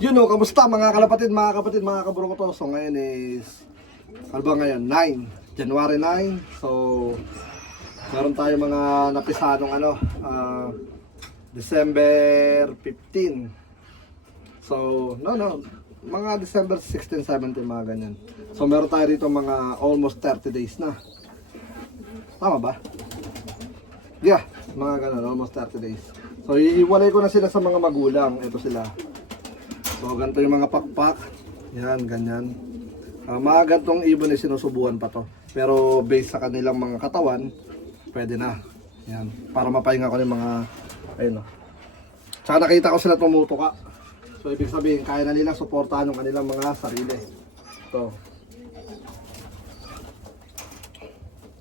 You know, kamusta mga kalapatid, mga kapatid, mga kaburo ko to. So ngayon is, ano ba ngayon? 9, January 9. So, meron tayo mga napisadong December 15. So, mga December 16, 17, mga ganyan. So meron tayo rito mga almost 30 days na. Tama ba? Yeah, mga ganun, almost 30 days. So iiwalay ko na sila sa mga magulang. Ito sila. So ganito yung mga pakpak. Yan, ganyan. Mga gantong ibon ay sinusubuan pa to. Pero based sa kanilang mga katawan, pwede na. Yan, para mapahinga ko yung mga, ayun o. Tsaka nakita ko sila tumutuka. So ibig sabihin, kaya na nilang suportahan yung kanilang mga sarili. Ito.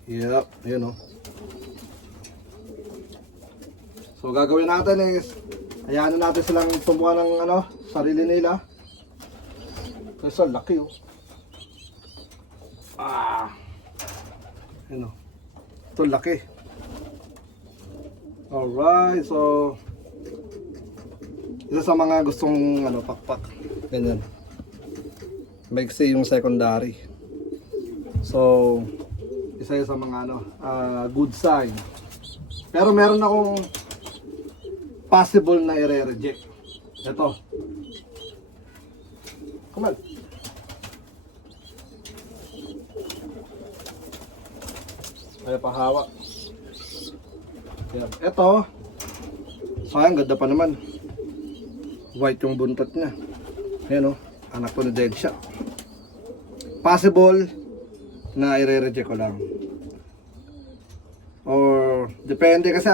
Yep, yun o. So gagawin natin is, hayaan natin silang tumuha ng sarili nila. Kasi laki oh. Yun o. Ito laki. Alright, so isa sa mga gustong pakpak. Ganyan. Maiksi yung secondary. So isa sa mga good sign. Pero meron akong possible na i-reject. Ito. Come on. Ay pahawa. Yan. Ito. Sayang, ganda pa naman. White yung buntot niya. Ayan o. Anak ko na dead shot. Possible na i-reject ko lang. Or depende kasi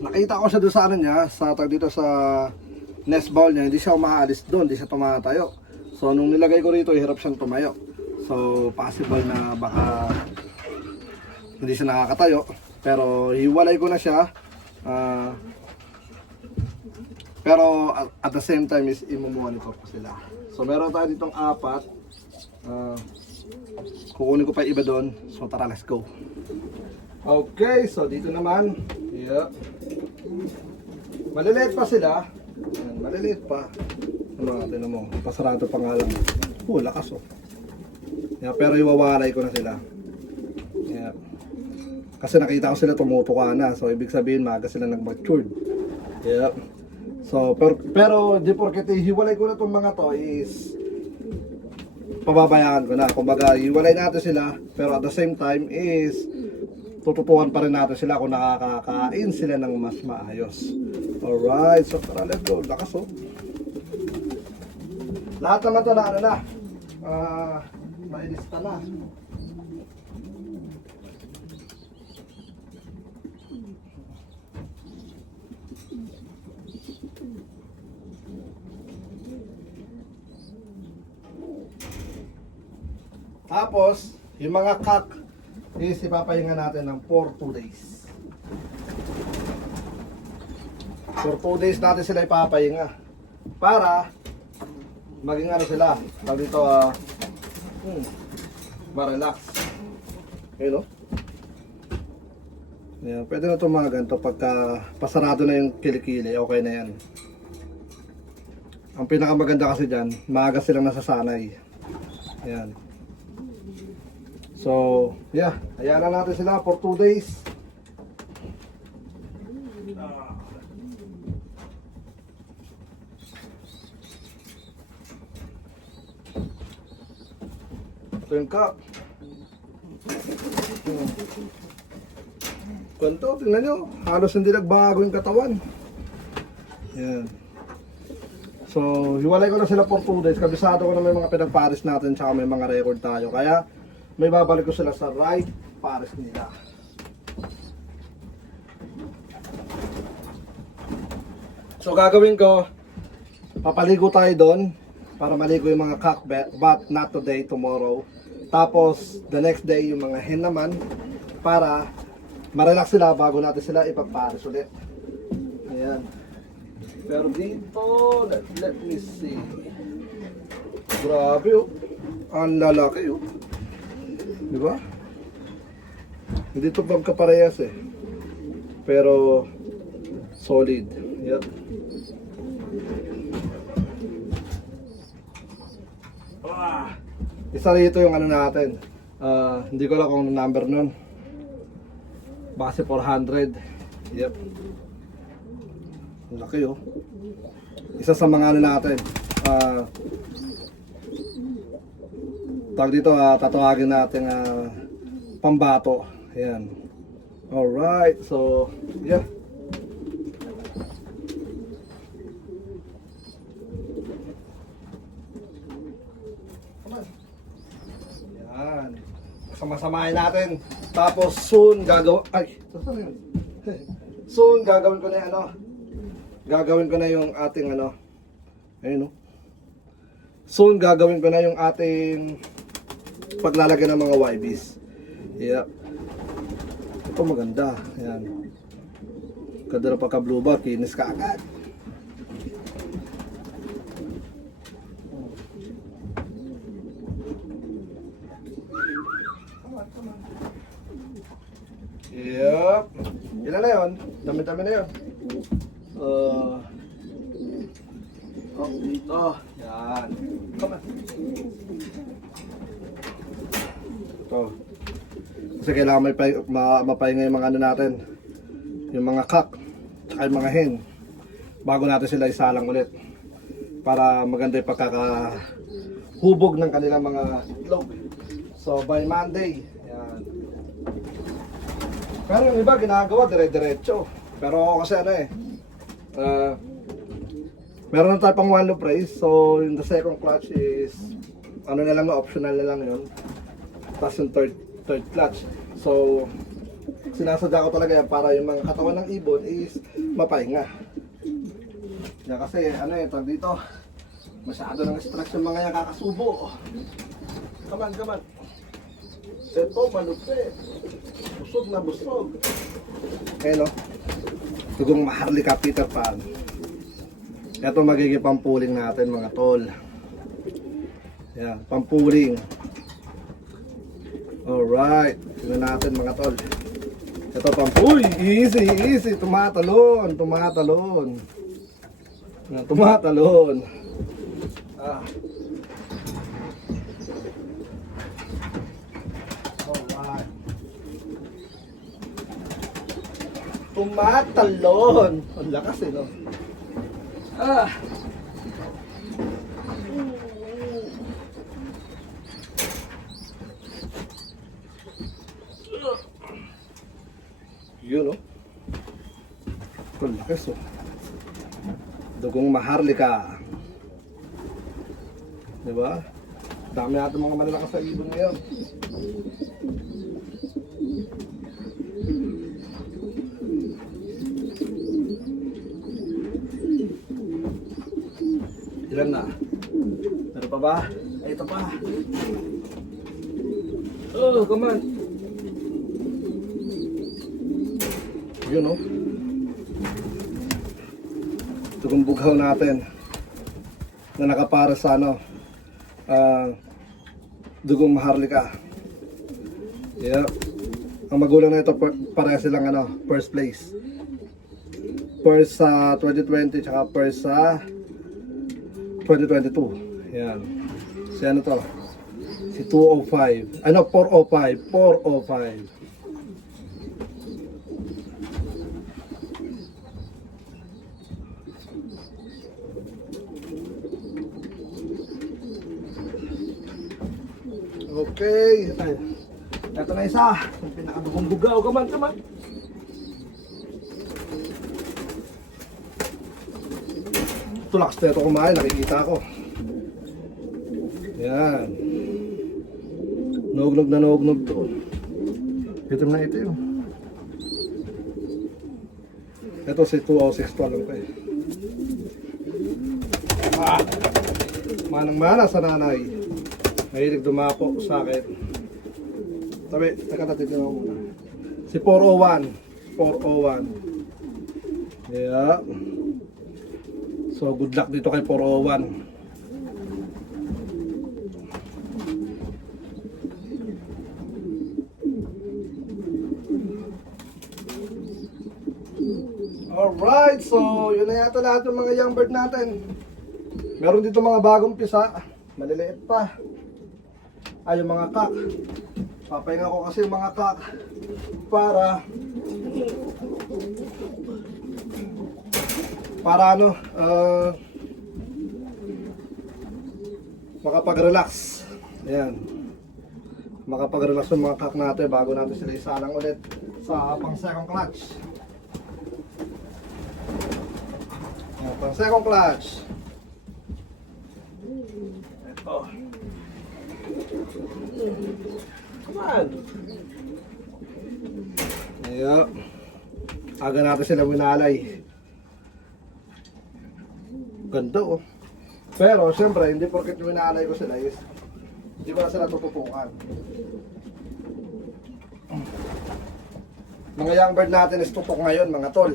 nakita ko siya doon sa niya, sa tag dito sa nest bowl niya, hindi siya umaalis doon, hindi siya tumatayo. So nung nilagay ko rito, hirap siyang tumayo. So possible na baka hindi siya nakakatayo. Pero hiwalay ko na siya. Pero at the same time is imumuha ko sila. So meron tayo ditong 4. Kukunin ko pa iba doon. So tara, let's go. Okay, so dito naman. Yeah. Maliliit pa sila. Yan, maliliit pa. Tignan mo, pasarado pa nga lang. Lakas oh. Yeah, pero iwawalay ko na sila. Yeah. Kasi nakita ko sila tumutuka na. So ibig sabihin maaga sila nag-matured. Yeah. So pero di porket hiwalay ko na itong mga to is pababayaan ko na. Kumbaga hiwalay natin sila, pero at the same time is tututukan pa rin natin sila kung nakakakain sila ng mas maayos. Alright, so tara, let's go. Lakas oh. Lahat naman ito na mailista na. Tapos, yung mga cock is ipapahinga natin ng 4-2 days. For 2 days natin sila ipapahinga para maging sila pag dito ma-relax. Okay, no? Yeah, pwede na itong mga ganito pagka pasarado na yung kilikili, okay na yan. Ang pinakamaganda kasi dyan, maaga silang nasasanay. Ayan. So, yeah, hayaan na natin sila for 2 days. Ito yung cup. Ganito, tingnan nyo, halos hindi nagbago yung katawan. Yan. So, hiwalay ko na sila for 2 days. Kabisado ko na may mga pinagpares natin, tsaka may mga record tayo. Kaya, may babalik ko sila sa right pares nila. So gagawin ko, papaligo tayo doon para maligo yung mga cock, but not today, tomorrow. Tapos the next day yung mga hen naman para ma-relax sila bago natin sila ipagpares ulit. Ayan. Pero dito, let me see. Grabe oh. Ang lalaki oh. Diba? Hindi ito pagkaparehas eh. Pero solid. Yep. Isa rito yung ano natin. Hindi ko alam kung number nun. Base 400. Yep. Laki oh. Isa sa mga ano natin. Tawag dito, tatawagin natin pambato. Ayan. Alright, so yeah. Yan. Sama-samahin natin. Tapos soon gagawin. Ay, saan yun? Soon gagawin ko na yung ano. Gagawin ko na yung ating ano. Ayun no. Soon gagawin ko na yung ating paglalagay ng mga YBs. Yeah. Ito maganda. Ayan. Ganda na pagka blue bar. Kinis ka agad. Yep. Ilan na yun? Dami-dami na yun. Dito. Yan. Come on. Ito. Kasi kailangan mapahinga yung mga ano natin. Yung mga cock. Tsaka yung mga hen. Bago natin sila isalang ulit. Para maganda yung pagkakahubog ng kanilang mga itlog. So by Monday. Yan. Pero yung iba ginagawa dire-diretso. Pero ako kasi ano meron na tayo pang one loop race. So yung the second clutch is ano na lang, optional na lang yun. Tapos yung third clutch. So sinasadya ko talaga yan para yung mga katawan ng ibon is mapahinga. Yan kasi ano tag dito, masyado ng stress yung mga yan kakasubo. Come on. Ito malupit. Busog na busog. Hello. Tugong Maharlika Peter Pan. Ito magiging pampuling natin mga tol. Yan, pampuling. Alright. Tingnan natin mga tol. Ito pampuling. Easy. Tumatalon. Yan, tumatalon. Alright. Tumatalon. Ang lakas no? Yun ang lakas Dugong Maharlika. Diba? Dami natin mga malalakas sa ibon ngayon. Ilan na? Meron pa ba? Ay, ito pa. Oh, come on. Yun Ito kong bughaw natin na nakapara sa Dugong Maharlika. Yeah. Ang magulang na ito pareha silang first place. First sa 2020 tsaka first sa 2022. Yan. Si ano to? Si 205. 405. 405. Okay. Ito na isa. Yung pinakadugong bugaw. Come on. Tulaks na ito kumain. Nakikita ko. Yan. Nugnog na nugnog to. Ito na ito yun. Ito si 206 to lang ko Manang-mana sa nanay. Mahilig dumapo sa akin. Tabi, teka mo muna. Si 401. 401. Yeah. So good luck dito kay 401. Alright, so yun na yata lahat ng mga young bird natin. Meron dito mga bagong pisa. Maliliit pa. ay yung mga kak. Papahinga ko kasi yung mga kak para ano, makapag-relax. Ayan. Makapag-relax yung mga kak natin bago natin sila isalang ulit sa pang second clutch. Ayan, pang second clutch. Ito. Come on. Ayan. Aga natin sila winalay. Ganda oh. Pero siyempre, hindi porket winalay ko sila is hindi ko na sila tututukan. Mga young bird natin is tutok ngayon mga tol.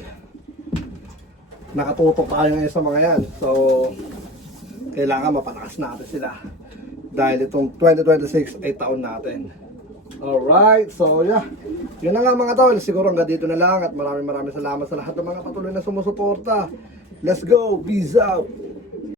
Nakatutok tayo ngayon sa mga yan. So, kailangan mapalakas natin sila. Dahil itong 2026 ay taon natin. Alright, so yeah. Yun na nga mga tol. Siguro hanggang dito na lang at maraming salamat sa lahat ng mga patuloy na sumusuporta. Let's go, peace out!